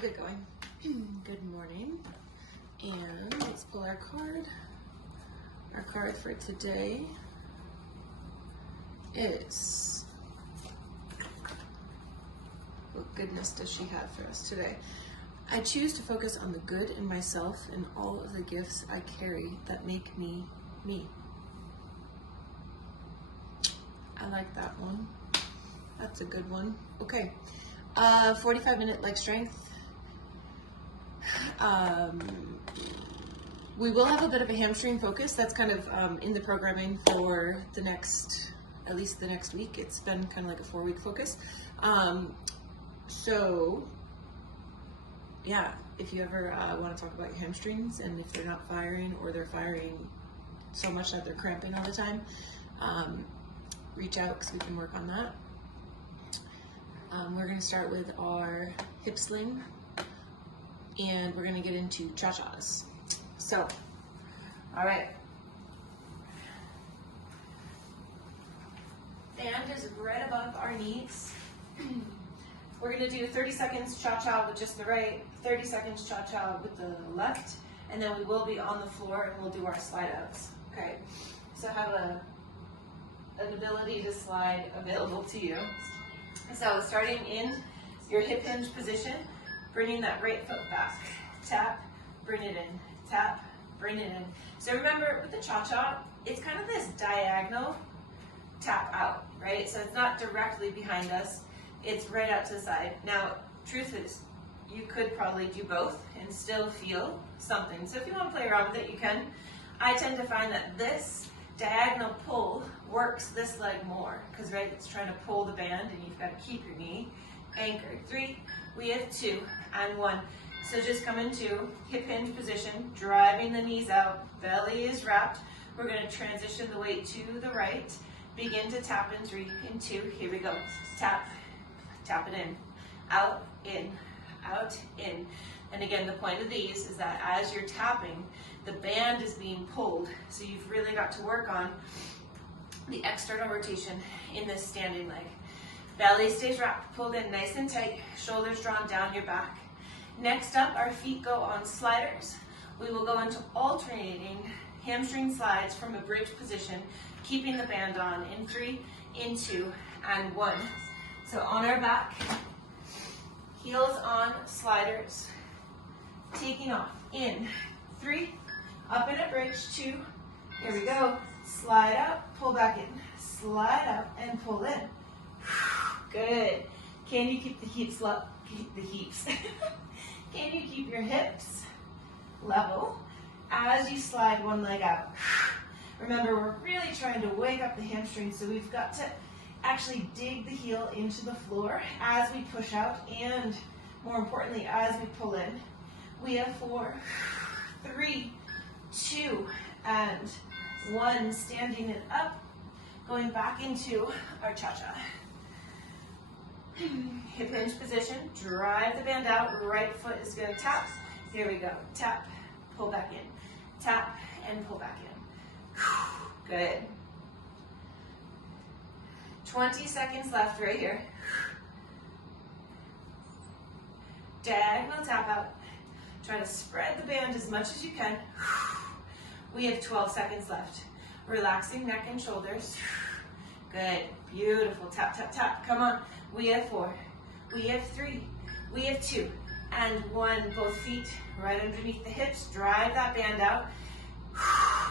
We'll get going. Good morning. And let's pull our card. Our card for today is, what goodness does she have for us today? I choose to focus on the good in myself and all of the gifts I carry that make me me. I like that one. That's a good one. Okay. 45-minute leg strength. We will have a bit of a hamstring focus. That's kind of in the programming for the next, at least the next week. It's been kind of like a 4-week focus. So yeah, if you ever want to talk about your hamstrings and if they're not firing or they're firing so much that they're cramping all the time, reach out because we can work on that. We're going to start with our hip sling and we're going to get into cha-chas. So, all right. Band is right above our knees. We're going to do 30 seconds cha-cha with just the right, 30 seconds cha-cha with the left, and then we will be on the floor and we'll do our slide outs. Okay, so have an ability to slide available to you. So starting in your hip hinge position, bringing that right foot back, tap, bring it in, tap, bring it in. So remember with the cha-cha, it's kind of this diagonal tap out, right? So it's not directly behind us, it's right out to the side. Now, truth is, you could probably do both and still feel something. So if you want to play around with it, you can. I tend to find that this diagonal pull works this leg more because, right, it's trying to pull the band and you've got to keep your knee anchored. 3, we have 2 and 1. So just come into hip hinge position, driving the knees out, belly is wrapped. We're going to transition the weight to the right, begin to tap in 3, in 2, here we go. Tap, tap it in, out, in, out, in. And again, the point of these is that as you're tapping, the band is being pulled. So you've really got to work on the external rotation in this standing leg. Belly stays wrapped, pulled in nice and tight, shoulders drawn down your back. Next up, our feet go on sliders. We will go into alternating hamstring slides from a bridge position, keeping the band on in 3, in 2, and 1. So on our back, heels on sliders, taking off in 3, up in a bridge, 2, here we go, slide up, pull back in, slide up and pull in. Good. Can you keep the hips up? Keep the hips. Can you keep your hips level as you slide one leg out? Remember, we're really trying to wake up the hamstrings, so we've got to actually dig the heel into the floor as we push out and, more importantly, as we pull in. We have 4, 3, 2, and 1. Standing it up, going back into our cha-cha. Hip hinge position, drive the band out, right foot is going to tap. Here we go, tap, pull back in, tap, and pull back in. Good. 20 seconds left right here. Diagonal tap out. Try to spread the band as much as you can. We have 12 seconds left. Relaxing neck and shoulders. Good, beautiful, tap, tap, tap, come on. We have 4, we have 3, we have 2, and 1. Both feet right underneath the hips. Drive that band out.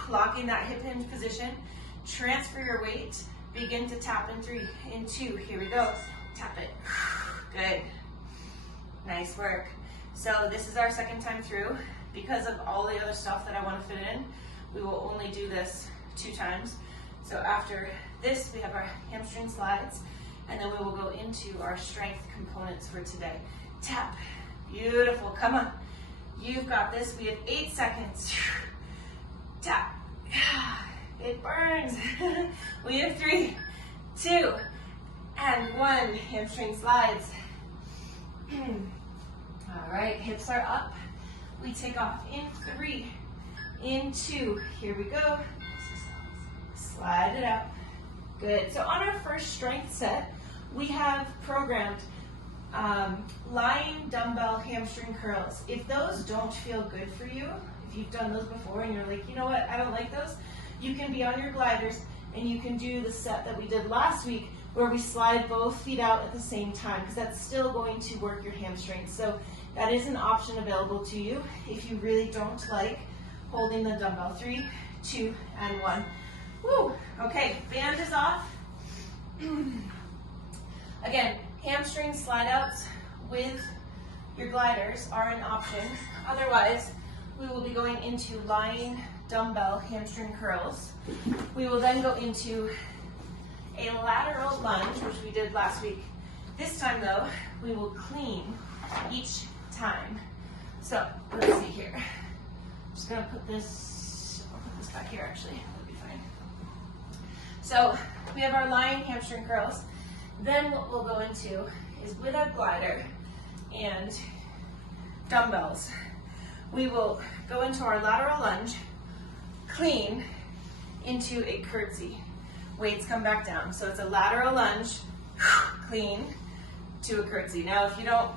Locking that hip hinge position. Transfer your weight. Begin to tap in 3, in 2. Here we go. Tap it. Good. Nice work. So this is our second time through. Because of all the other stuff that I want to fit in, we will only do this 2 times. So after this, we have our hamstring slides. And then we will go into our strength components for today. Tap. Beautiful. Come on. You've got this. We have 8 seconds. Tap. It burns. We have 3, 2, and 1. Hamstring slides. All right. Hips are up. We take off in 3, in 2. Here we go. Slide it out. Good. So on our first strength set, we have programmed Lying dumbbell hamstring curls. If those don't feel good for you, if you've done those before and you're like, you know what, I don't like those, you can be on your gliders and you can do the set that we did last week where we slide both feet out at the same time, because that's still going to work your hamstrings. So that is an option available to you if you really don't like holding the dumbbell. 3, 2, and 1. Woo! Okay, band is off. Again, hamstring slide outs with your gliders are an option. Otherwise, we will be going into lying dumbbell hamstring curls. We will then go into a lateral lunge, which we did last week. This time though, we will clean each time. So let's see here. I'm just gonna put this, I'll put this back here actually, that'll be fine. So we have our lying hamstring curls. Then what we'll go into is with our glider and dumbbells, we will go into our lateral lunge, clean into a curtsy. Weights come back down. So it's a lateral lunge, clean to a curtsy. Now if you don't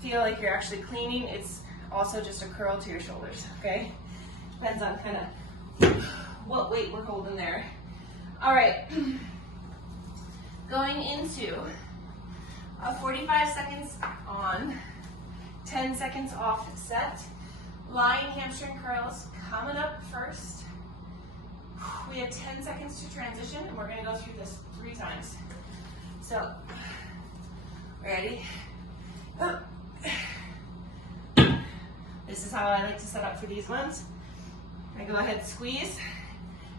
feel like you're actually cleaning, it's also just a curl to your shoulders, okay? Depends on kind of what weight we're holding there. All right, going into a 45 seconds on, 10 seconds off set. Lying hamstring curls coming up first. We have 10 seconds to transition, and we're going to go through this 3 times. So, ready? This is how I like to set up for these ones. I go ahead, squeeze,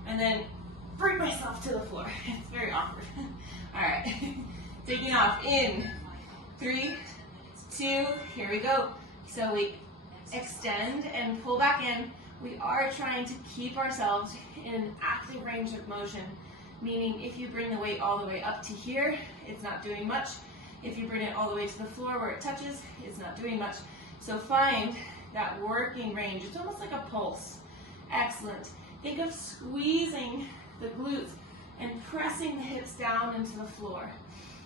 and then bring myself to the floor. It's very awkward. All right, taking off in 3, 2, here we go. So we extend and pull back in. We are trying to keep ourselves in an active range of motion, meaning if you bring the weight all the way up to here, it's not doing much. If you bring it all the way to the floor where it touches, it's not doing much. So find that working range. It's almost like a pulse. Excellent. Think of squeezing the glutes and pressing the hips down into the floor.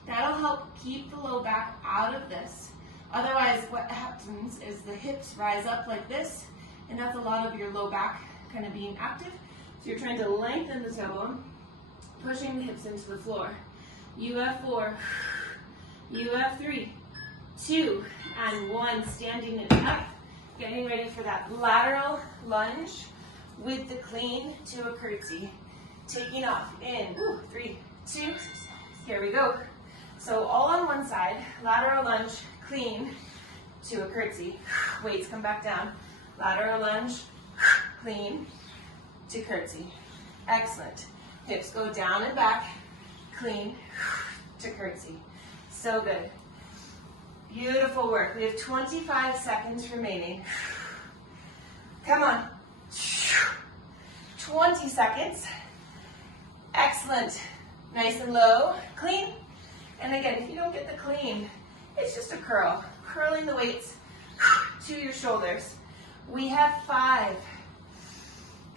That'll help keep the low back out of this. Otherwise, what happens is the hips rise up like this, and that's a lot of your low back kind of being active. So you're trying to lengthen the tailbone, pushing the hips into the floor. You have 4, you have 3, 2, and 1. Standing it up, getting ready for that lateral lunge with the clean to a curtsy. Taking off in 3, 2, here we go. So all on one side, lateral lunge, clean to a curtsy. Weights come back down. Lateral lunge, clean to curtsy. Excellent. Hips go down and back, clean to curtsy. So good. Beautiful work. We have 25 seconds remaining. Come on. 20 seconds. Excellent. Nice and low, clean. And again, if you don't get the clean, it's just a curl. Curling the weights to your shoulders. We have 5.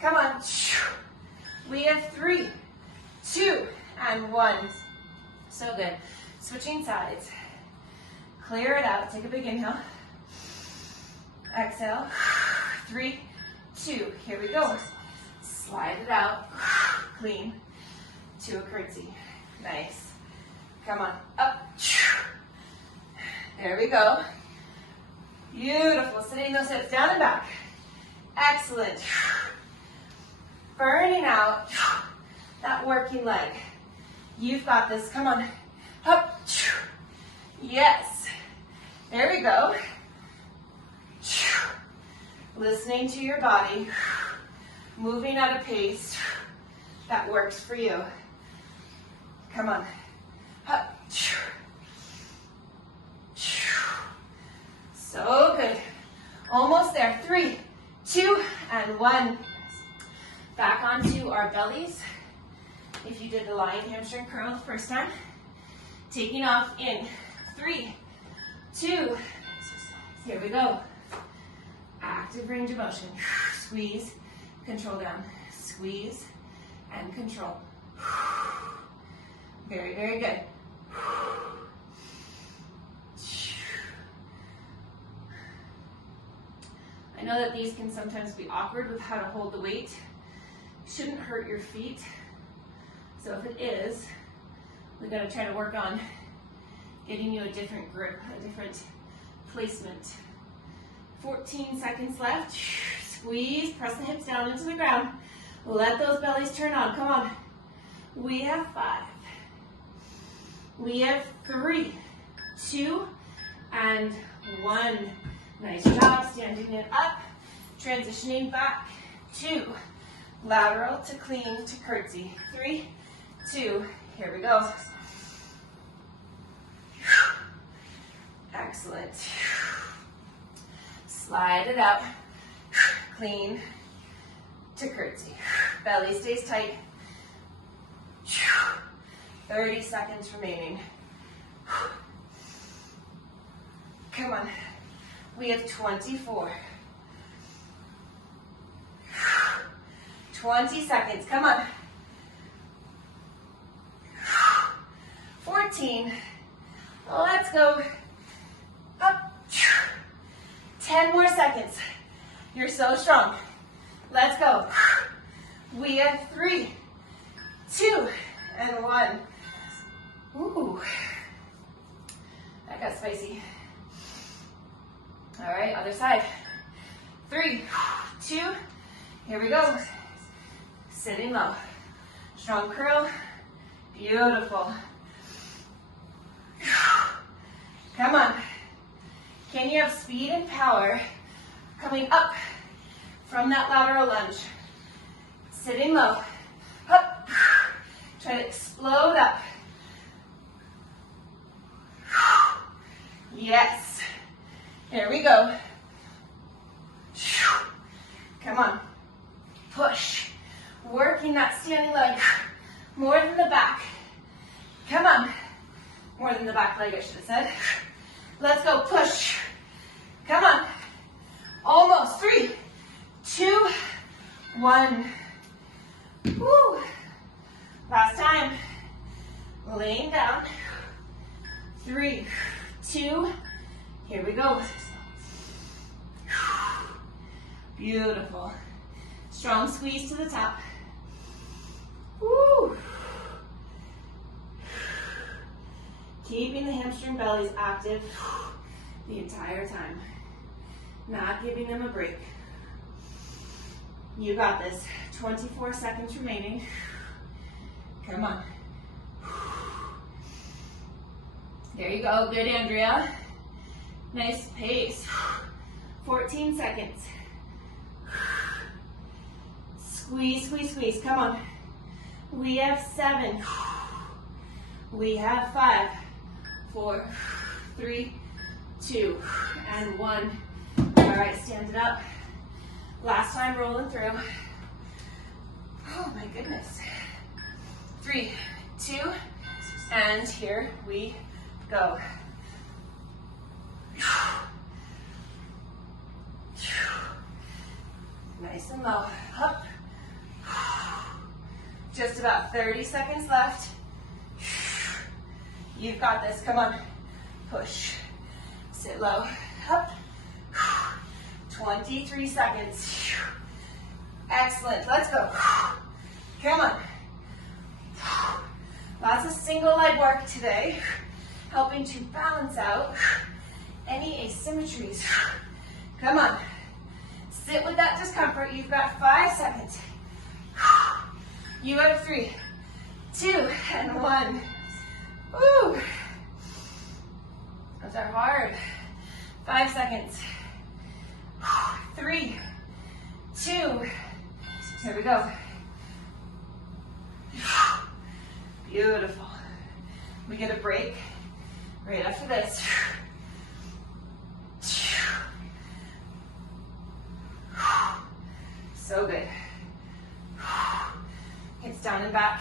Come on. We have 3, 2, and 1. So good. Switching sides. Clear it out. Take a big inhale. Exhale. 3, 2. Here we go. Slide it out. Clean to a curtsy. Nice. Come on. Up. There we go. Beautiful. Sitting those hips down and back. Excellent. Burning out that working leg. You've got this. Come on. Up. Yes. There we go. Listening to your body. Moving at a pace that works for you. Come on. Up. So good. Almost there. 3, 2, and 1. Back onto our bellies. If you did the lying hamstring curl the first time. Taking off in 3, 2. Here we go. Active range of motion. Squeeze, control down. Squeeze and control. Very, very good. know that these can sometimes be awkward with how to hold the weight. Shouldn't hurt your feet. So if it is, we gotta try to work on getting you a different grip, a different placement. 14 seconds left. Squeeze, press the hips down into the ground. Let those bellies turn on, come on. We have 5. We have 3, 2, and 1. Nice job, standing it up, transitioning back, 2, lateral to clean to curtsy, 3, 2, here we go. Excellent. Slide it out, clean to curtsy. Belly stays tight. 30 seconds remaining. Come on. We have 24. 20 seconds. Come on. 14. Let's go. Up. 10 more seconds. You're so strong. Let's go. We have 3, 2, and 1. Ooh. That got spicy. All right, other side. 3, 2, here we go. Sitting low. Strong curl. Beautiful. Come on. Can you have speed and power coming up from that lateral lunge? Sitting low. Up. Try to explode up. Yes. Here we go. Come on. Push. Working that standing leg more than the back. Come on. More than the back leg, I should have said. Let's go. Push. Come on. Almost. 3, 2, 1. Woo. Last time. Laying down. 3, 2, here we go. Beautiful. Strong squeeze to the top. Woo. Keeping the hamstring bellies active the entire time. Not giving them a break. You got this. 24 seconds remaining. Come on. There you go. Good, Andrea. Nice pace. 14 seconds. Squeeze, squeeze, squeeze. Come on. We have 7. We have 5, 4, 3, 2, and 1. All right, stand it up. Last time, rolling through. Oh my goodness. 3, 2, and here we go. Nice and low. Up. Just about 30 seconds left. You've got this. Come on. Push. Sit low. Up. 23 seconds. Excellent. Let's go. Come on. Lots of single leg work today, helping to balance out any asymmetries. Come on. Sit with that discomfort. You've got 5 seconds. You have 3, 2, and 1. Woo. Those are hard. 5 seconds. 3, 2. Here we go. Beautiful. We get a break right after this. So good. Hips down and back.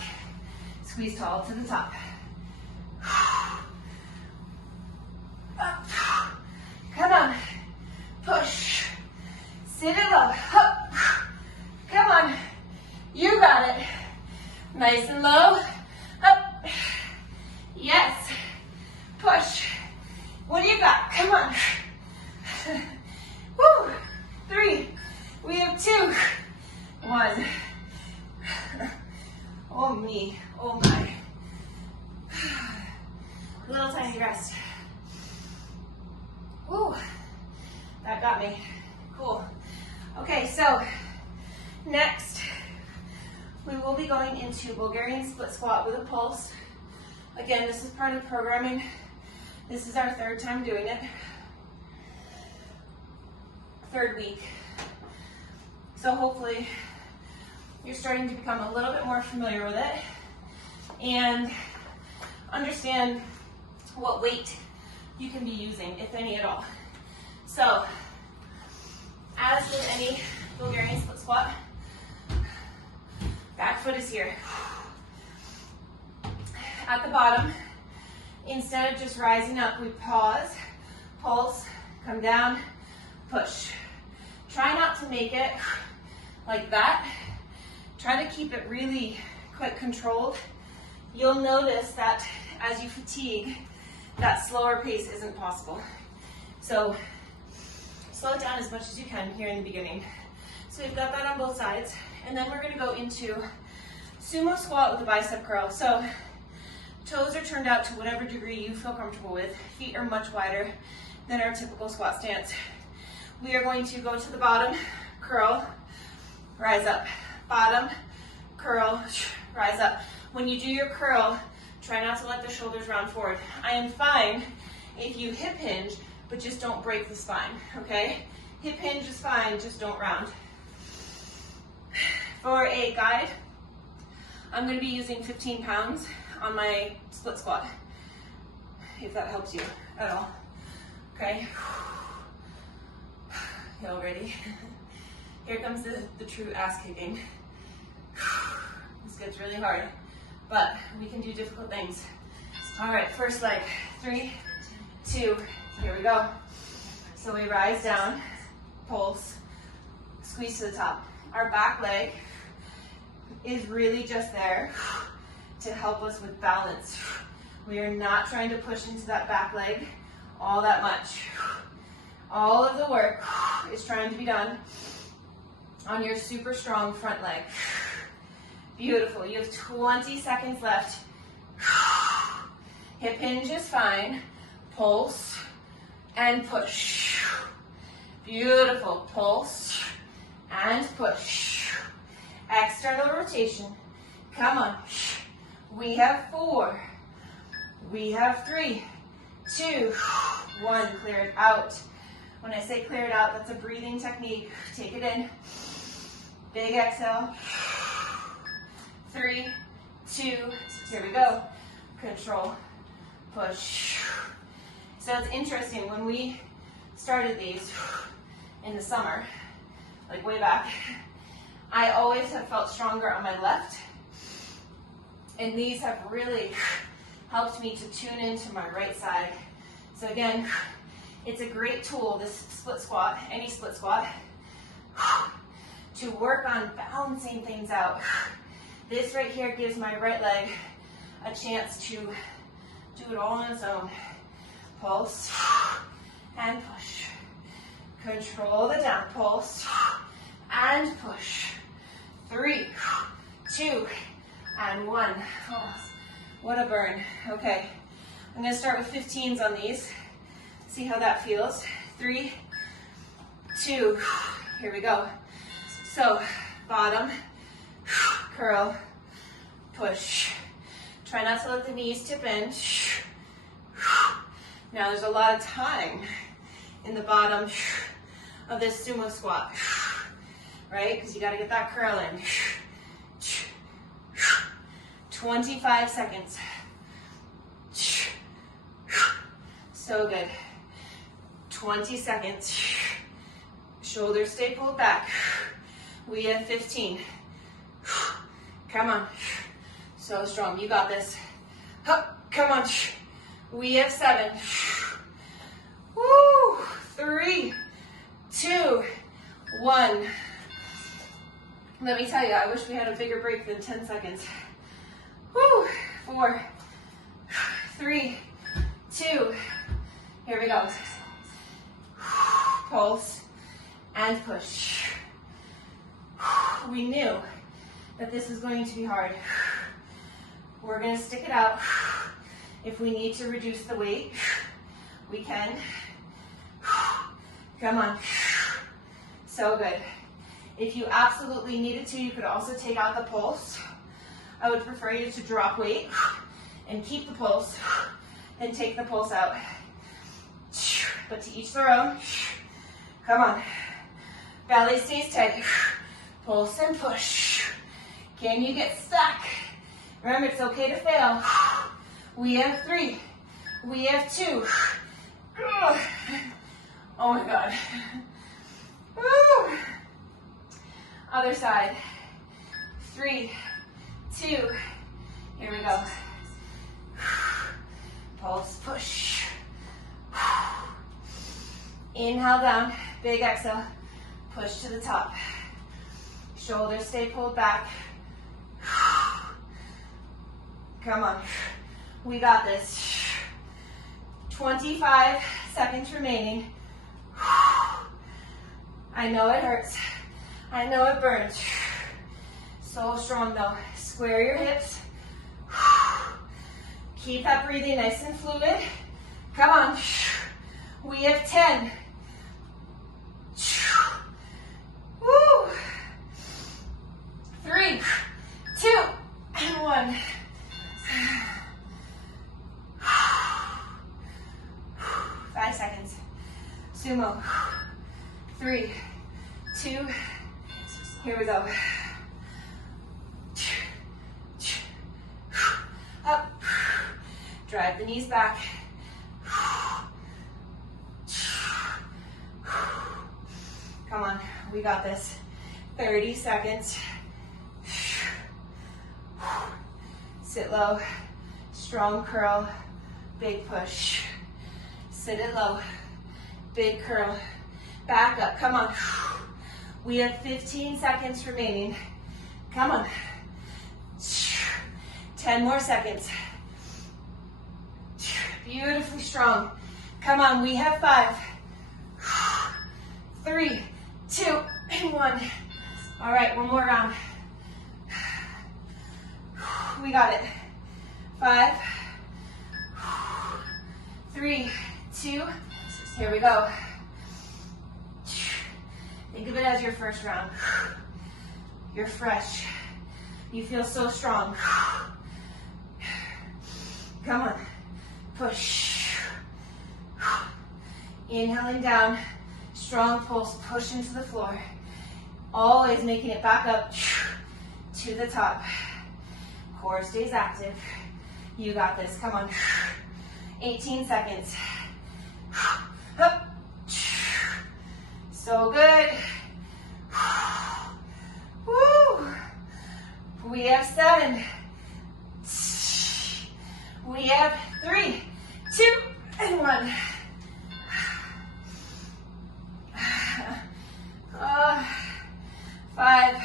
Squeeze tall to the top. Up. Come on. Push. Sit it low. Up. Come on. You got it. Nice and low. Up. Yes. Push. What do you got? Come on. Woo. 3, got me. Cool. Okay, so next we will be going into Bulgarian split squat with a pulse. Again, this is part of programming. This is our third time doing it. Third week. So hopefully you're starting to become a little bit more familiar with it and understand what weight you can be using, if any at all. So, as with any Bulgarian split squat, back foot is here. At the bottom, instead of just rising up, we pause, pulse, come down, push. Try not to make it like that. Try to keep it really quite controlled. You'll notice that as you fatigue, that slower pace isn't possible. So slow it down as much as you can here in the beginning. So we've got that on both sides. And then we're gonna go into sumo squat with a bicep curl. So toes are turned out to whatever degree you feel comfortable with. Feet are much wider than our typical squat stance. We are going to go to the bottom, curl, rise up. Bottom, curl, rise up. When you do your curl, try not to let the shoulders round forward. I am fine if you hip hinge, but just don't break the spine, okay? Hip hinge is fine, just don't round. For a guide, I'm gonna be using 15 pounds on my split squat, if that helps you at all, okay? Y'all ready? Here comes the true ass kicking. This gets really hard, but we can do difficult things. All right, first leg, 3, 2, here we go. So we rise down, pulse, squeeze to the top. Our back leg is really just there to help us with balance. We are not trying to push into that back leg all that much. All of the work is trying to be done on your super strong front leg. Beautiful. You have 20 seconds left. Hip hinge is fine. Pulse and push. Beautiful. Pulse and push. External rotation. Come on. We have 4. We have 3, 2, 1. Clear it out. When I say clear it out, that's a breathing technique. Take it in. Big exhale. 3, 2, here we go. Control, push. So it's interesting, when we started these in the summer, like way back, I always have felt stronger on my left. And these have really helped me to tune into my right side. So again, it's a great tool, this split squat, any split squat, to work on balancing things out. This right here gives my right leg a chance to do it all on its own. Pulse and push. Control the down. Pulse and push. 3, 2, and 1. Oh, what a burn. Okay, I'm gonna start with 15s on these. See how that feels. 3, 2, here we go. So, bottom, curl, push. Try not to let the knees tip in. Now there's a lot of time in the bottom of this sumo squat, right? Because you got to get that curl in. 25 seconds. So good. 20 seconds. Shoulders stay pulled back. We have 15. Come on. So strong. You got this. Come on. We have 7. Woo! 3, 2, 1. Let me tell you, I wish we had a bigger break than 10 seconds. Woo! 4, 3, 2. Here we go. Pulse and push. We knew that this was going to be hard. We're going to stick it out. If we need to reduce the weight, we can. Come on. So good. If you absolutely needed to, you could also take out the pulse. I would prefer you to drop weight and keep the pulse and take the pulse out. But to each their own. Come on. Belly stays tight. Pulse and push. Can you get stuck? Remember, it's okay to fail. We have 3. We have 2. Oh my God. Woo. Other side. 3, 2. Here we go. Pulse, push. Inhale down, big exhale. Push to the top. Shoulders stay pulled back. Come on. We got this. 25 seconds remaining. I know it hurts. I know it burns. So strong though. Square your hips. Keep that breathing nice and fluid. Come on. We have 10. Woo. 3, 2, and 1. Five seconds. Sumo. 3, 2. Here we go. Up. Drive the knees back. Come on, we got this. 30 seconds. Sit low, strong curl, big push. Sit it low, big curl. Back up, come on. We have 15 seconds remaining. Come on. 10 more seconds. Beautifully strong. Come on, we have 5, 3, 2, and 1. All right, one more round. We got it. 5, 3, 2. Here we go. Think of it as your first round. You're fresh. You feel so strong. Come on. Push. Inhaling down. Strong pulse. Push into the floor. Always making it back up to the top. Core stays active. You got this. Come on. 18 seconds. Up. So good. Woo. We have 7. We have 3, 2, and 1. 5,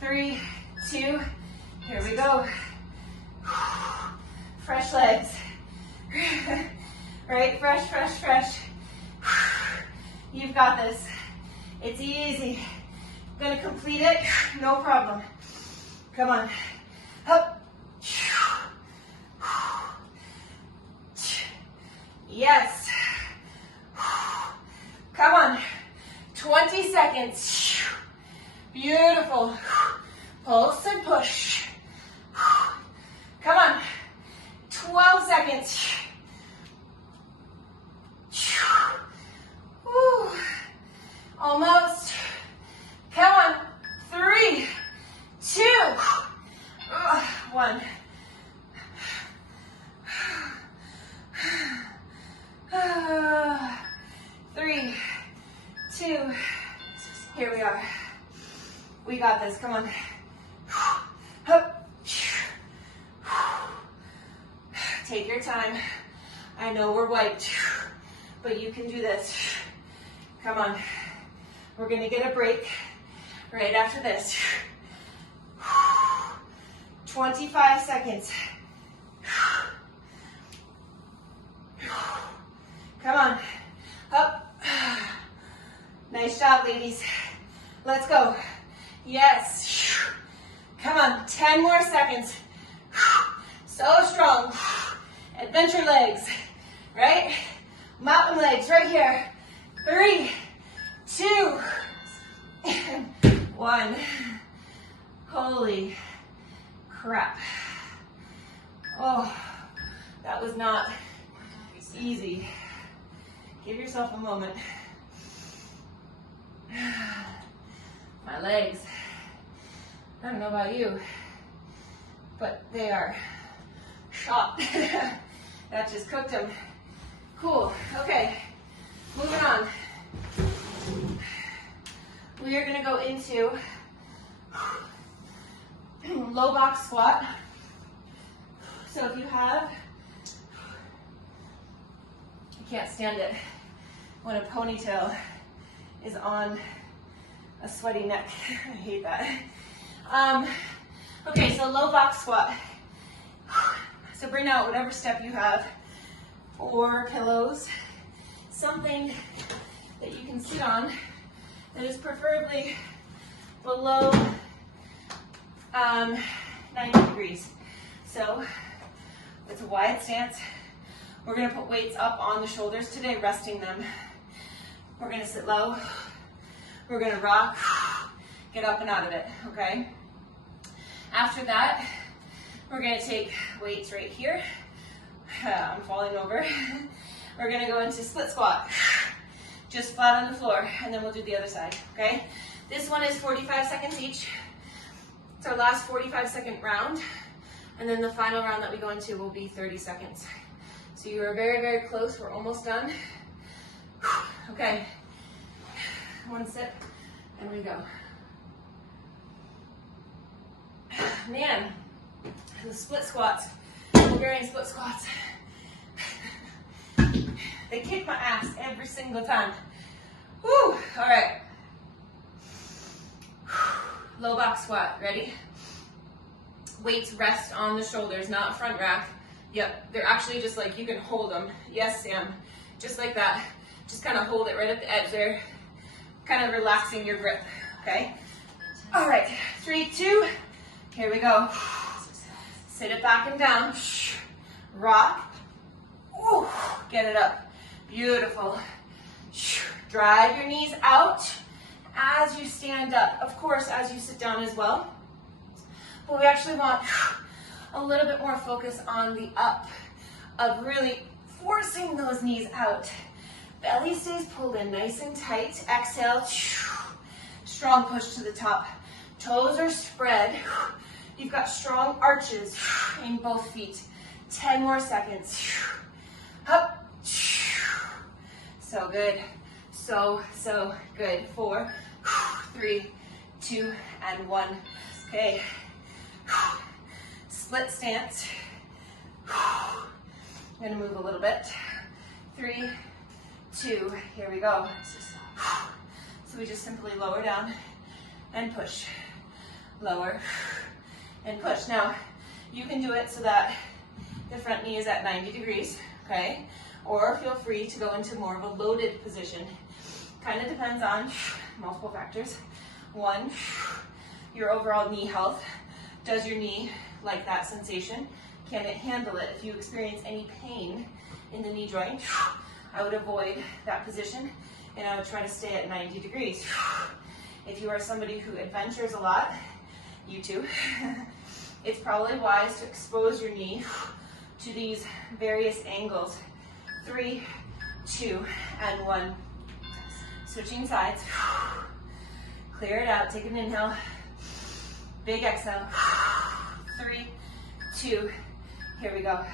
3, 2. Here we go. Fresh legs. Right? Fresh, fresh, fresh. You've got this. It's easy. Gonna complete it, no problem. Come on. Up. Yes. Come on. 20 seconds. Beautiful. Pulse and push. Come on. 12 seconds. Woo. Almost. Come on. 3, 2, 1. 3, 2. Here we are. We got this. Come on. Up. Take your time. I know we're wiped, but you can do this. Come on. We're gonna get a break right after this. 25 seconds. Come on. Up. Nice job, ladies. Let's go. Yes. Come on. 10 more seconds. So strong. Adventure legs, right? Mountain legs right Give yourself a moment. My legs, I don't know about you, but they are shot. That just cooked them. Cool, okay, moving on. We are gonna go into low box squat. So if you have, you can't stand it when a ponytail is on a sweaty neck. I hate that. Okay, so low box squat. So bring out whatever step you have, or pillows, something that you can sit on that is preferably below 90 degrees. So it's a wide stance. We're gonna put weights up on the shoulders today, resting them. We're gonna sit low. We're gonna rock, get up and out of it, okay? After that, we're gonna take weights right here. I'm falling over. We're gonna go into split squat, just flat on the floor, and then we'll do the other side, okay? This one is 45 seconds each. It's our last 45-second round, and then the final round that we go into will be 30 seconds. So you are very, very close. We're almost done. Okay, one sip, and we go. Man, the split squats, Bulgarian split squats, they kick my ass every single time. Woo, all right. Low box squat, ready? Weights rest on the shoulders, not front rack. Yep, they're actually just like, you can hold them. Yes, Sam, just like that. Just kind of hold it right at the edge there, kind of relaxing your grip, okay? All right, 3, 2, here we go. Sit it back and down, rock, ooh, get it up, beautiful. Drive your knees out as you stand up, of course, as you sit down as well. But we actually want a little bit more focus on the up, of really forcing those knees out. Belly stays pulled in nice and tight. Exhale, strong push to the top. Toes are spread. You've got strong arches in both feet. 10 more seconds. Up. So good. So good. 4, 3, 2, and 1. Okay. Split stance. I'm gonna move a little bit. 3, 2, here we go. So we just simply lower down and push. Lower and push. Now, you can do it so that the front knee is at 90 degrees, okay? Or feel free to go into more of a loaded position. Kind of depends on multiple factors. 1, your overall knee health. Does your knee like that sensation? Can it handle it? If you experience any pain in the knee joint, I would avoid that position and I would try to stay at 90 degrees. If you are somebody who adventures a lot, you too, it's probably wise to expose your knee to these various angles. 3, 2, and 1. Switching sides. Clear it out, take an inhale. Big exhale. 3, 2, here we go.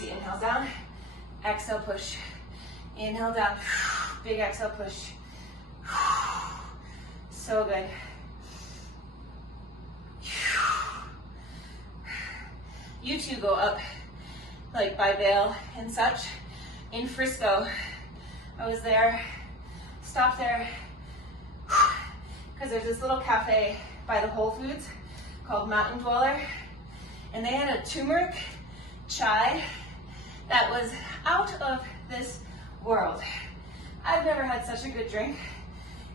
We inhale down, exhale push. Inhale down, big exhale push. So good. You two go up, like by Vail and such. In Frisco, I was there, stopped there, because there's this little cafe by the Whole Foods called Mountain Dweller, and they had a turmeric chai that was out of this world. I've never had such a good drink.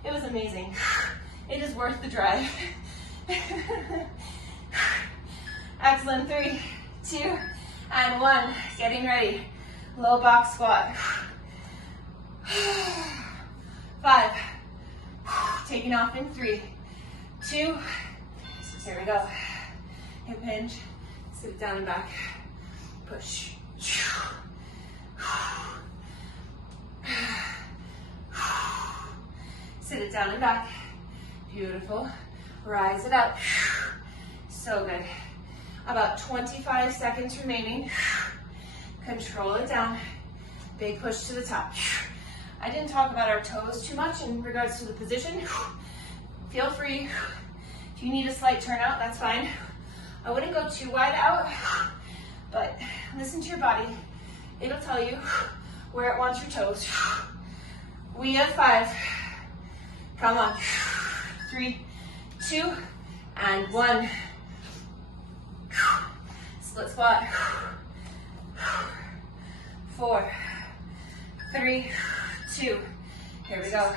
It was amazing. It is worth the drive. Excellent. 3, 2, and 1. Getting ready. Low box squat. 5. Taking off in 3, 2. Here we go. Hip hinge. Sit it down and back. Push. Sit it down and back. Beautiful. Rise it up. So good. About 25 seconds remaining. Control it down. Big push to the top. I didn't talk about our toes too much in regards to the position. Feel free. If you need a slight turnout, that's fine. I wouldn't go too wide out, but listen to your body. It'll tell you where it wants your toes. We have 5. Come on. 3, 2, and 1. Split squat. 4, 3, 2. Here we go.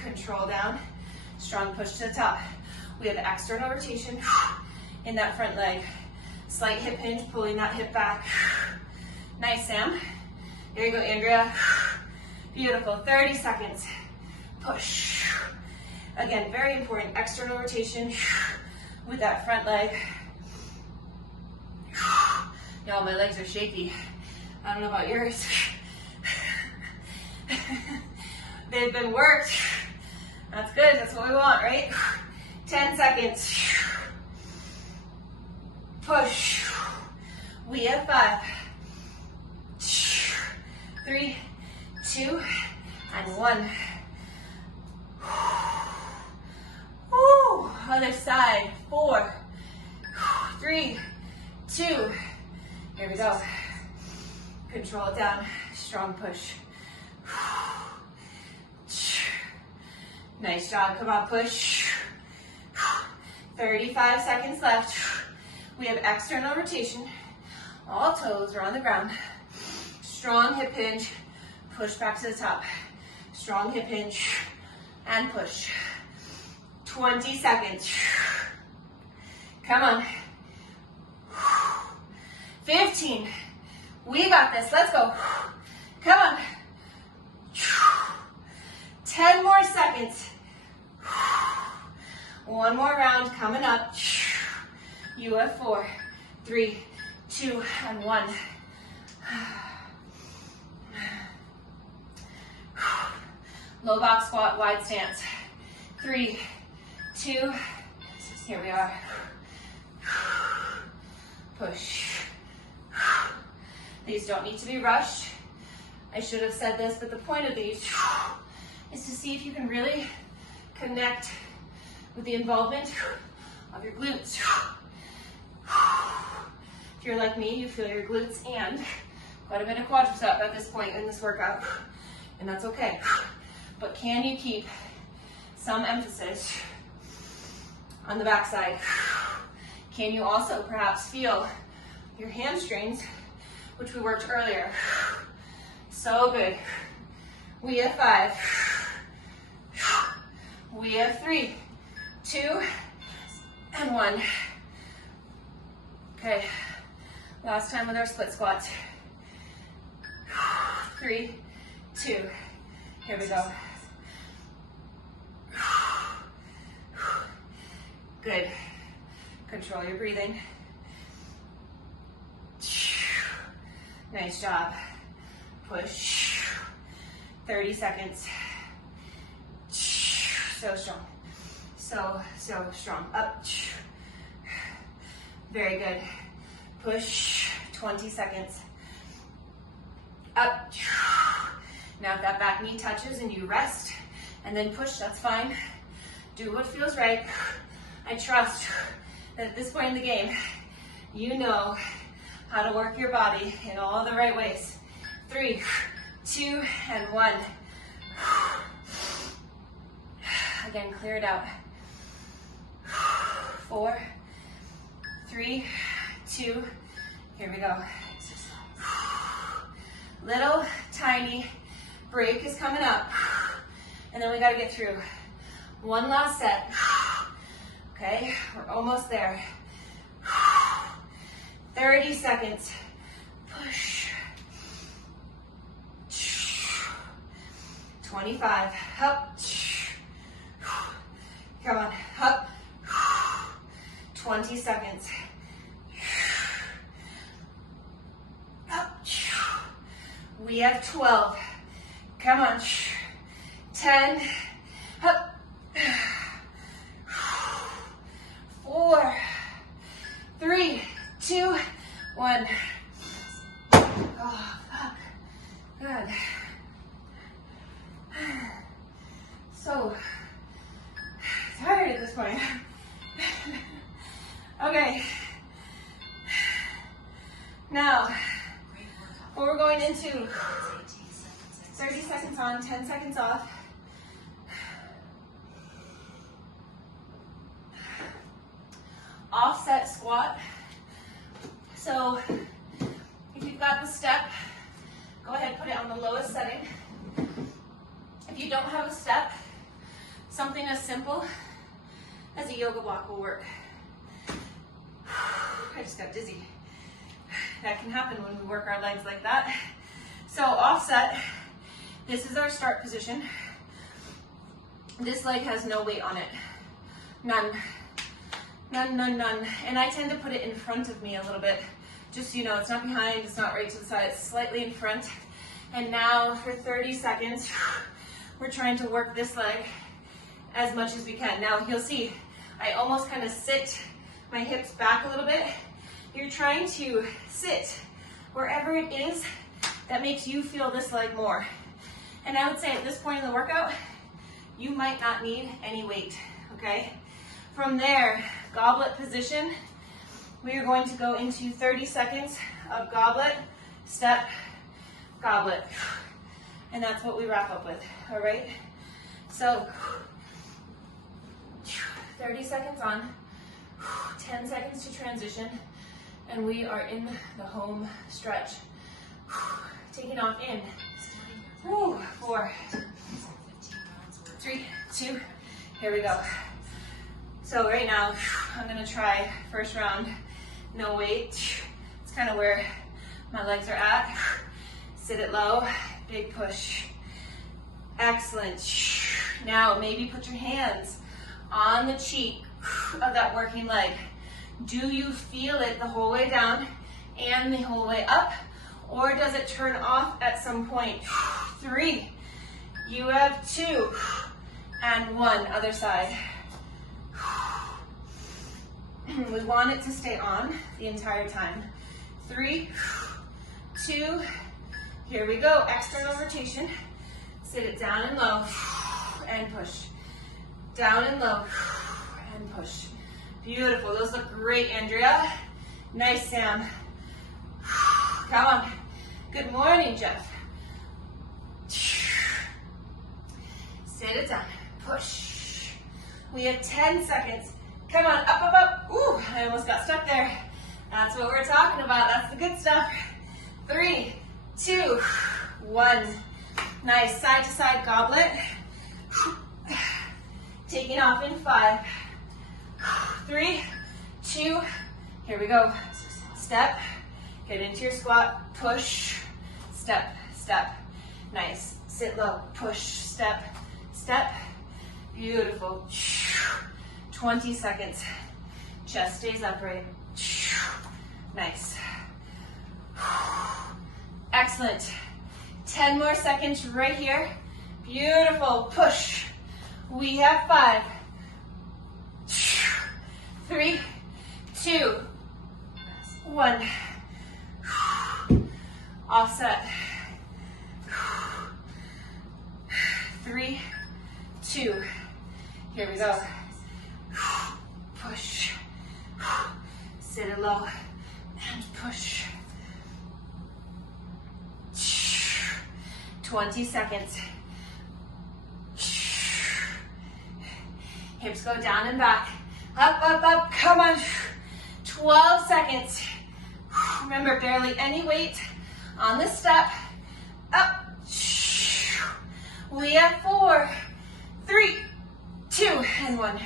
Control down. Strong push to the top. We have external rotation in that front leg. Slight hip hinge, pulling that hip back. Nice, Sam. There you go, Andrea. Beautiful. 30 seconds. Push. Again, very important. External rotation with that front leg. Y'all, my legs are shaky. I don't know about yours. They've been worked. That's good. That's what we want, right? 10 seconds. Push. We have 5, 3, 2, and 1. Woo. Other side. 4, 3, 2. Here we go. Control it down. Strong push. Nice job. Come on, push. 35 seconds left. We have external rotation. All toes are on the ground. Strong hip hinge. Push back to the top. Strong hip hinge. And push. 20 seconds. Come on. 15. We got this. Let's go. Come on. 10 more seconds. One more round coming up. You have 4, 3, 2, and 1. Low box squat, wide stance. 3, 2, here we are. Push. These don't need to be rushed. I should have said this, but the point of these is to see if you can really connect with the involvement of your glutes. If you're like me, you feel your glutes and quite a bit of quadriceps at this point in this workout, and that's okay. But can you keep some emphasis on the backside? Can you also perhaps feel your hamstrings, which we worked earlier? So good. We have 5. We have 3, 2, and 1. Okay, last time with our split squats. 3, 2, here we go. Good. Control your breathing. Nice job. Push. 30 seconds. So strong. So strong. Up. Very good. Push. 20 seconds. Up. Now if that back knee touches and you rest and then push, that's fine. Do what feels right. I trust that at this point in the game, you know how to work your body in all the right ways. 3, 2, and 1. Again, clear it out. 4, 3, 2, here we go. Little tiny break is coming up, and then we gotta get through one last set. Okay, we're almost there. 30 seconds. Push. 25. Up. Come on. Up. 20 seconds. Up. We have 12. Come on. 10, up, 4, 3, 2, 1. Oh, fuck. Good. So tired at this point. Okay. Now, what we're going into 30 seconds on, 10 seconds off. Offset squat. So if you've got the step, go ahead, put it on the lowest setting. If you don't have a step, something as simple as a yoga block will work. I just got dizzy. That can happen when we work our legs like that. So offset, this is our start position. This leg has no weight on it. None. None, none, none. And I tend to put it in front of me a little bit. Just so you know, it's not behind, it's not right to the side, it's slightly in front. And now for 30 seconds, we're trying to work this leg as much as we can. Now you'll see, I almost kind of sit my hips back a little bit. You're trying to sit wherever it is that makes you feel this leg more. And I would say at this point in the workout, you might not need any weight, okay? From there, goblet position, we are going to go into 30 seconds of goblet, step, goblet. And that's what we wrap up with, all right? So, 30 seconds on, 10 seconds to transition, and we are in the home stretch. Taking off in. 4, 3, 2, here we go. So right now, I'm gonna try first round, no weight. It's kind of where my legs are at. Sit it low, big push. Excellent. Now maybe put your hands on the cheek of that working leg. Do you feel it the whole way down and the whole way up? Or does it turn off at some point? 3, you have 2, and 1, other side. We want it to stay on the entire time. 3, 2, here we go, external rotation. Sit it down and low, and push. Down and low, and push. Beautiful, those look great, Andrea. Nice, Sam. Come on. Good morning, Jeff. Sit it down, push. We have 10 seconds. Come on, up, up, up. Ooh, I almost got stuck there. That's what we're talking about, that's the good stuff. 3, 2, 1. Nice, side to side goblet. Taking off in 5, 3, 2, here we go. Step, get into your squat, push, step, step. Nice, sit low, push, step, step. Beautiful. 20 seconds. Chest stays upright. Nice. Excellent. 10 more seconds right here. Beautiful. Push. We have 5, 3, 2, 1. Offset. 3, 2. Here we go. Push. Sit it low and push. 20 seconds. Hips go down and back. Up, up, up. Come on. 12 seconds. Remember, barely any weight on the step. Up. We have 4, 3, 2, and 1.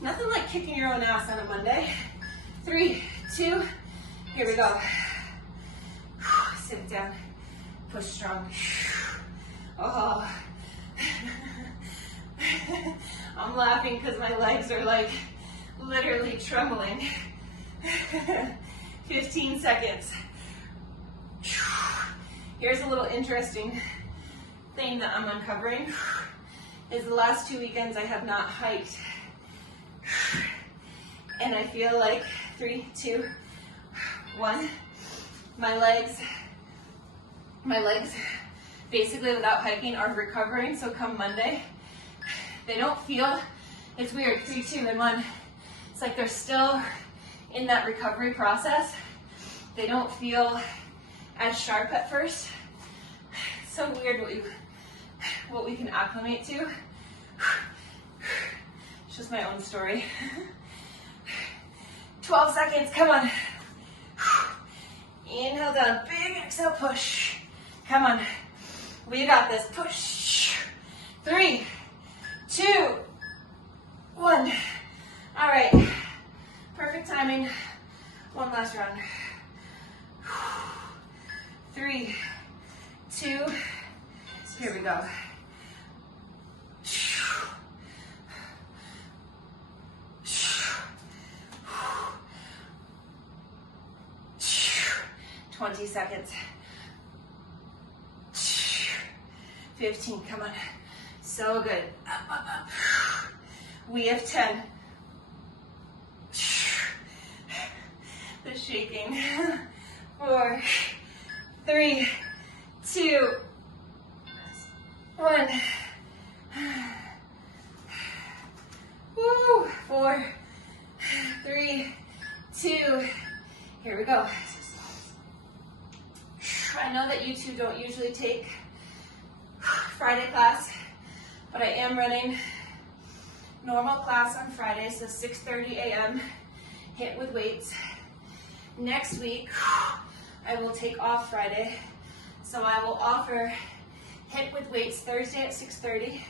Nothing like kicking your own ass on a Monday. 3, 2, here we go. Sit it down. Push strong. Oh. I'm laughing because my legs are like literally trembling. 15 seconds. Here's a little interesting thing that I'm uncovering, is the last 2 weekends I have not hiked. And I feel like 3, 2, 1, my legs basically without hiking are recovering. So come Monday, they don't feel, it's weird, 3, 2, and 1. It's like they're still in that recovery process. They don't feel as sharp at first. It's so weird what we can acclimate to. It's just my own story. 12 seconds, come on. Inhale down, big exhale, push. Come on, we got this, push. 3, 2, 1. All right, perfect timing. One last round. 3, 2, here we go. 20 seconds. 15, come on. So good. Up, up, up. We have 10. The shaking. 4, 3, 2, 1. Woo. 4, 3, 2. Here we go. I know that you two don't usually take Friday class, but I am running normal class on Friday, so 6:30 a.m. hit with weights. Next week, I will take off Friday, so I will offer hit with weights Thursday at 6:30,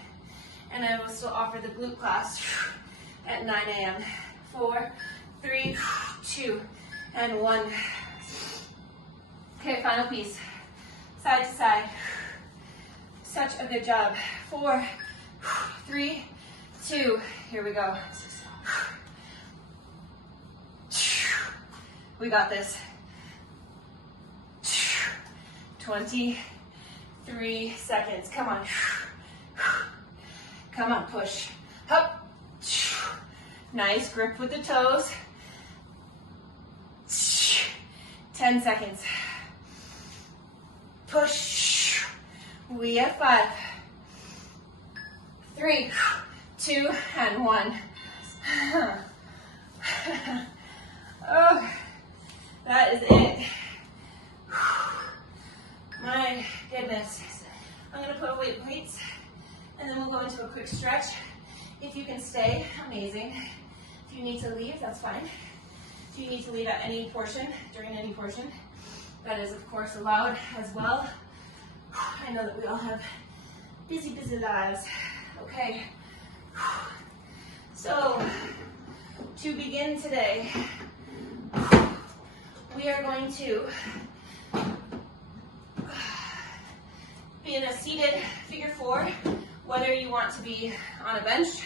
and I will still offer the glute class at 9 a.m. 4, 3, 2, and 1. Okay, final piece. Side to side. Such a good job. 4, 3, 2. Here we go. We got this. 23 seconds. Come on. Come on, push. Up. Nice grip with the toes. 10 seconds. Push. We have 5, 3, 2, and 1. Oh, that is it. My goodness. I'm gonna put away weights and then we'll go into a quick stretch. If you can stay, amazing. If you need to leave, that's fine. If you need to leave at any portion, during any portion, that is of course allowed as well. I know that we all have busy, busy lives. Okay. So, to begin today, we are going to be in a seated figure 4, whether you want to be on a bench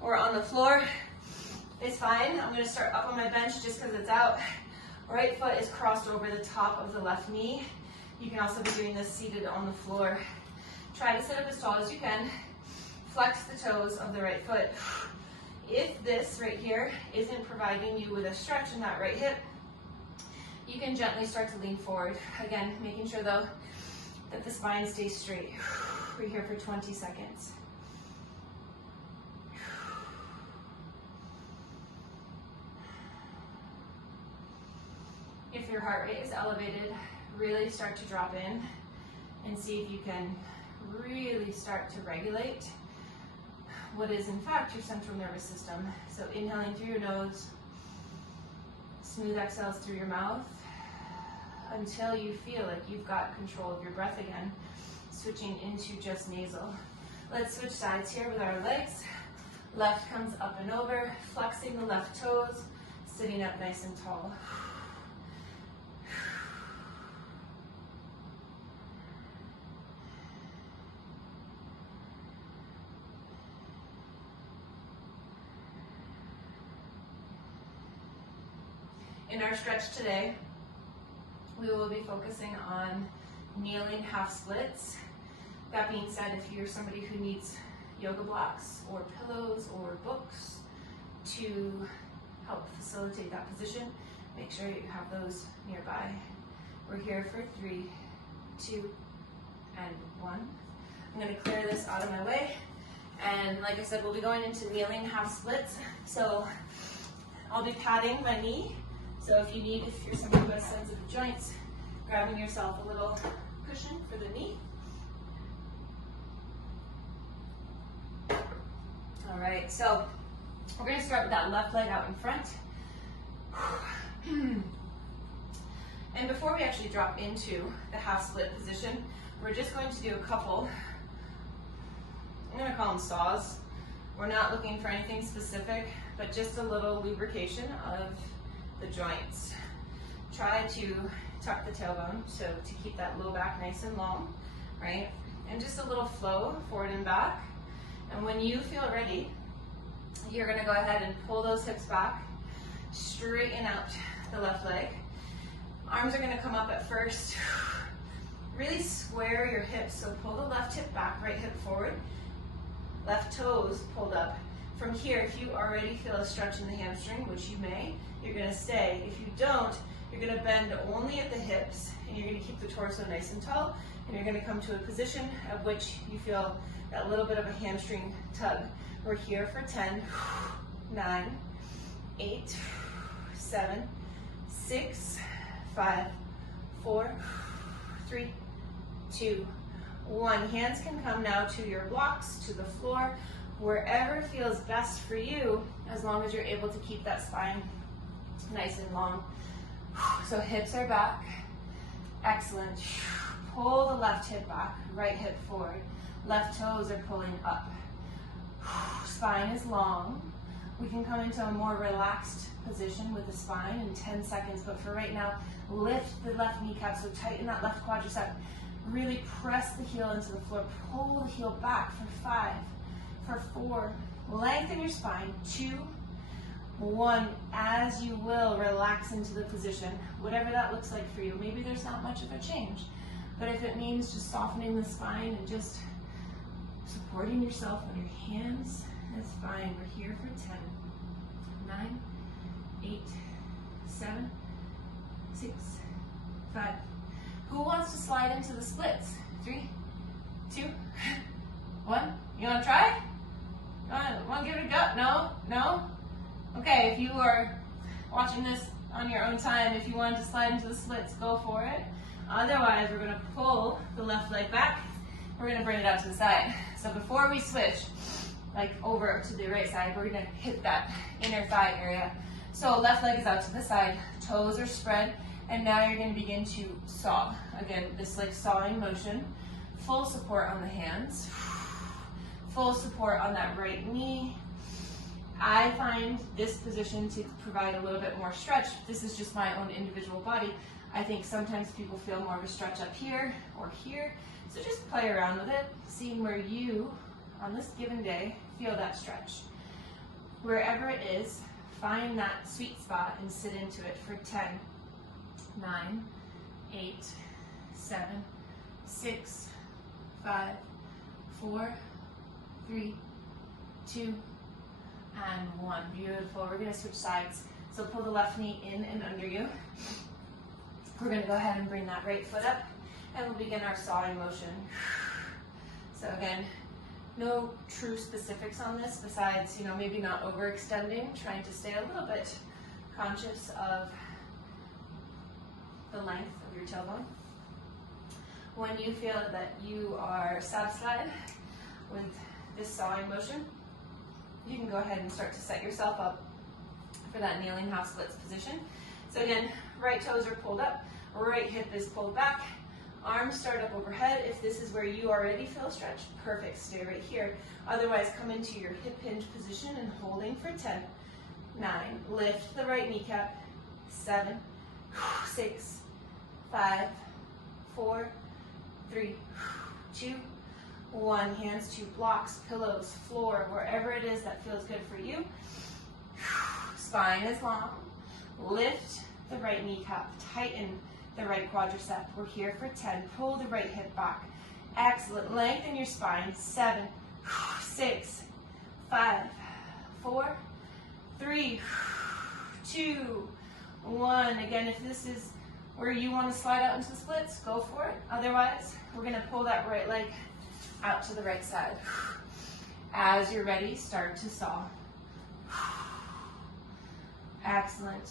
or on the floor is fine. I'm going to start up on my bench just because it's out. Right foot is crossed over the top of the left knee. You can also be doing this seated on the floor. Try to sit up as tall as you can. Flex the toes of the right foot. If this right here isn't providing you with a stretch in that right hip, you can gently start to lean forward. Again, making sure though that the spine stays straight. We're here for 20 seconds. If your heart rate is elevated, really start to drop in and see if you can really start to regulate what is in fact your central nervous system. So inhaling through your nose, smooth exhales through your mouth until you feel like you've got control of your breath again, switching into just nasal. Let's switch sides here with our legs. Left comes up and over, flexing the left toes, sitting up nice and tall. In our stretch today, we will be focusing on kneeling half splits. That being said, if you're somebody who needs yoga blocks or pillows or books to help facilitate that position, make sure you have those nearby. We're here for 3, 2, and 1. I'm going to clear this out of my way. And like I said, we'll be going into kneeling half splits. So I'll be patting my knee. So if you're somebody who has sensitive joints, grabbing yourself a little cushion for the knee. All right, so we're going to start with that left leg out in front. And before we actually drop into the half split position, we're just going to do a couple, I'm going to call them saws. We're not looking for anything specific, but just a little lubrication of the joints. Try to tuck the tailbone, so to keep that low back nice and long, right? And just a little flow forward and back. And when you feel ready, you're going to go ahead and pull those hips back, straighten out the left leg. Arms are going to come up at first. Really square your hips, so pull the left hip back, right hip forward, left toes pulled up. From here, if you already feel a stretch in the hamstring, which you may, you're going to stay. If you don't, you're going to bend only at the hips, and you're going to keep the torso nice and tall, and you're going to come to a position at which you feel that little bit of a hamstring tug. We're here for 10, 9, 8, 7, 6, 5, 4, 3, 2, 1. Hands can come now to your blocks, to the floor, wherever feels best for you, as long as you're able to keep that spine nice and long. So hips are back. Excellent. Pull the left hip back, right hip forward. Left toes are pulling up. Spine is long. We can come into a more relaxed position with the spine in 10 seconds, but for right now, lift the left kneecap, so tighten that left quadricep. Really press the heel into the floor. Pull the heel back for 5, for 4. Lengthen your spine. 2, 1. As you will, relax into the position, whatever that looks like for you. Maybe there's not much of a change, but if it means just softening the spine and just supporting yourself on your hands, that's fine. We're here for 10, 9, 8, 7, 6, 5. Who wants to slide into the splits? 3, 2, 1. You want to try? Want to give it a go? No? No? Okay, if you are watching this on your own time, if you wanted to slide into the splits, go for it. Otherwise, we're going to pull the left leg back. We're going to bring it out to the side. So before we switch, like over to the right side, we're going to hit that inner thigh area. So left leg is out to the side, toes are spread, and now you're going to begin to saw. Again, this like sawing motion. Full support on the hands. Full support on that right knee. I find this position to provide a little bit more stretch. This is just my own individual body. I think sometimes people feel more of a stretch up here or here. So just play around with it, seeing where you, on this given day, feel that stretch. Wherever it is, find that sweet spot and sit into it for 10, 9, 8, 7, 6, 5, 4, 3, 2, and 1. Beautiful. We're going to switch sides. So pull the left knee in and under you. We're going to go ahead and bring that right foot up, and we'll begin our sawing motion. So again, no true specifics on this besides, maybe not overextending, trying to stay a little bit conscious of the length of your tailbone. When you feel that you are satisfied with this sawing motion, you can go ahead and start to set yourself up for that kneeling half splits position. So again, right toes are pulled up, right hip is pulled back, arms start up overhead. If this is where you already feel stretch, perfect, stay right here. Otherwise, come into your hip hinge position and holding for 10, 9, lift the right kneecap, 7, 6, 5, 4, 3, 2, 1. Hands to blocks, pillows, floor, wherever it is that feels good for you. Spine is long. Lift the right kneecap, tighten the right quadricep. We're here for 10. Pull the right hip back. Excellent. Lengthen your spine. 7, 6, 5, 4, 3, 2, 1. Again, if this is where you want to slide out into the splits, go for it. Otherwise, we're going to pull that right leg out to the right side. As you're ready, start to saw. Excellent.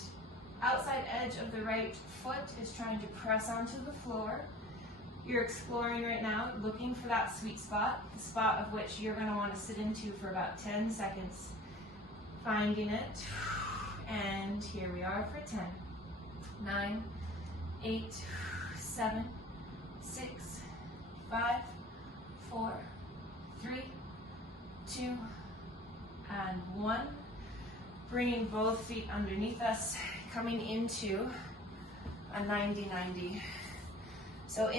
Outside edge of the right foot is trying to press onto the floor. You're exploring right now, looking for that sweet spot, the spot of which you're going to want to sit into for about 10 seconds. Finding it. And here we are for 10, 9, 8, 7, 6, 5, 4, 3, 2, and 1. Bringing both feet underneath us, coming into a 90-90. So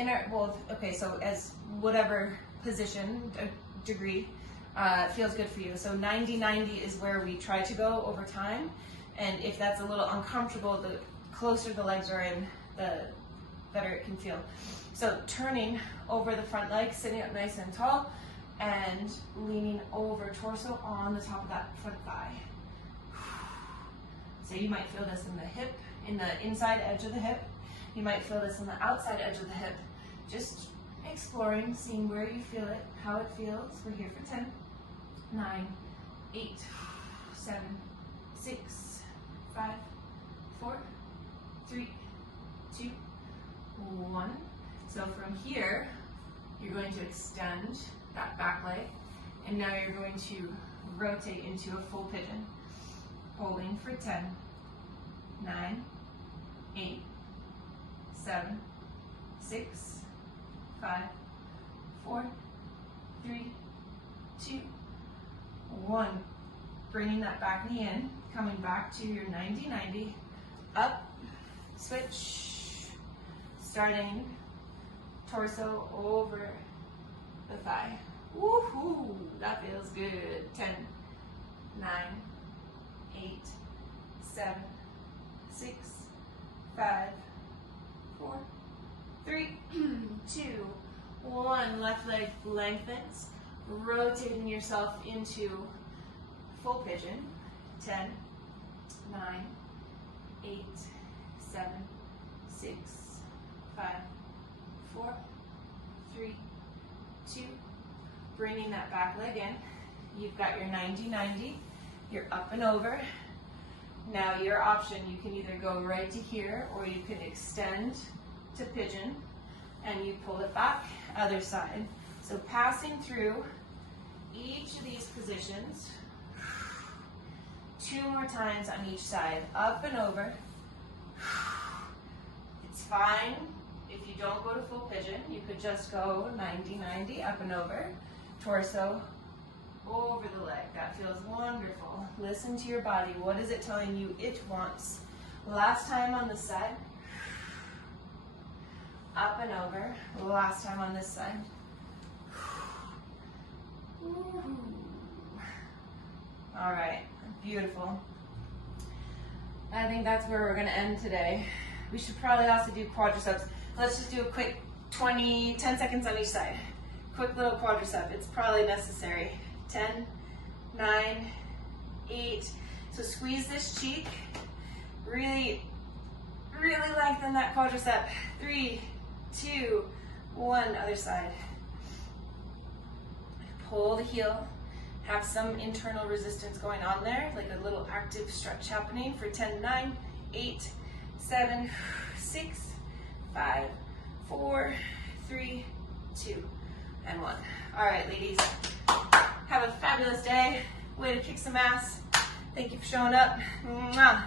so as whatever position, degree, feels good for you. So 90-90 is where we try to go over time. And if that's a little uncomfortable, the closer the legs are in, the better it can feel. So turning over the front leg, sitting up nice and tall, and leaning over torso on the top of that front thigh. So you might feel this in the hip, in the inside edge of the hip. You might feel this on the outside edge of the hip. Just exploring, seeing where you feel it, how it feels. We're here for 10, 9, 8, 7, 6, 5, 4, 3, 2, 1. So from here, you're going to extend that back leg, and now you're going to rotate into a full pigeon. Holding for 10, 9, 8, 7, 6, 5, 4, 3, 2, 1. Bringing that back knee in, coming back to your 90-90, up, switch, starting torso over the thigh. Woohoo, that feels good. 10, 9, 8, 7, 6, 5, 4, 3, 2, 1. Left leg lengthens, rotating yourself into full pigeon. 10, 9, 8, 7, 6, 5, 4, 3, 2. Bringing that back leg in. You've got your 90-90. You're up and over. Now your option, you can either go right to here or you can extend to pigeon and you pull it back, other side. So passing through each of these positions, 2 more times on each side, up and over. It's fine if you don't go to full pigeon. You could just go 90-90, up and over, torso over the leg. That feels wonderful. Listen to your body. What is it telling you it wants? Last time on this side. Up and over. Last time on this side. All right, beautiful. I think that's where we're going to end today. We should probably also do quadriceps. Let's just do a quick 10 seconds on each side. Quick little quadricep. It's probably necessary. 10, 9, 8. So squeeze this cheek. Really, really lengthen that quadricep. 3, 2, 1. Other side. Pull the heel. Have some internal resistance going on there, like a little active stretch happening for 10, 9, 8, 7, 6, 5, 4, 3, 2, and 1. All right, ladies. Have a fabulous day. Way to kick some ass. Thank you for showing up. Mwah.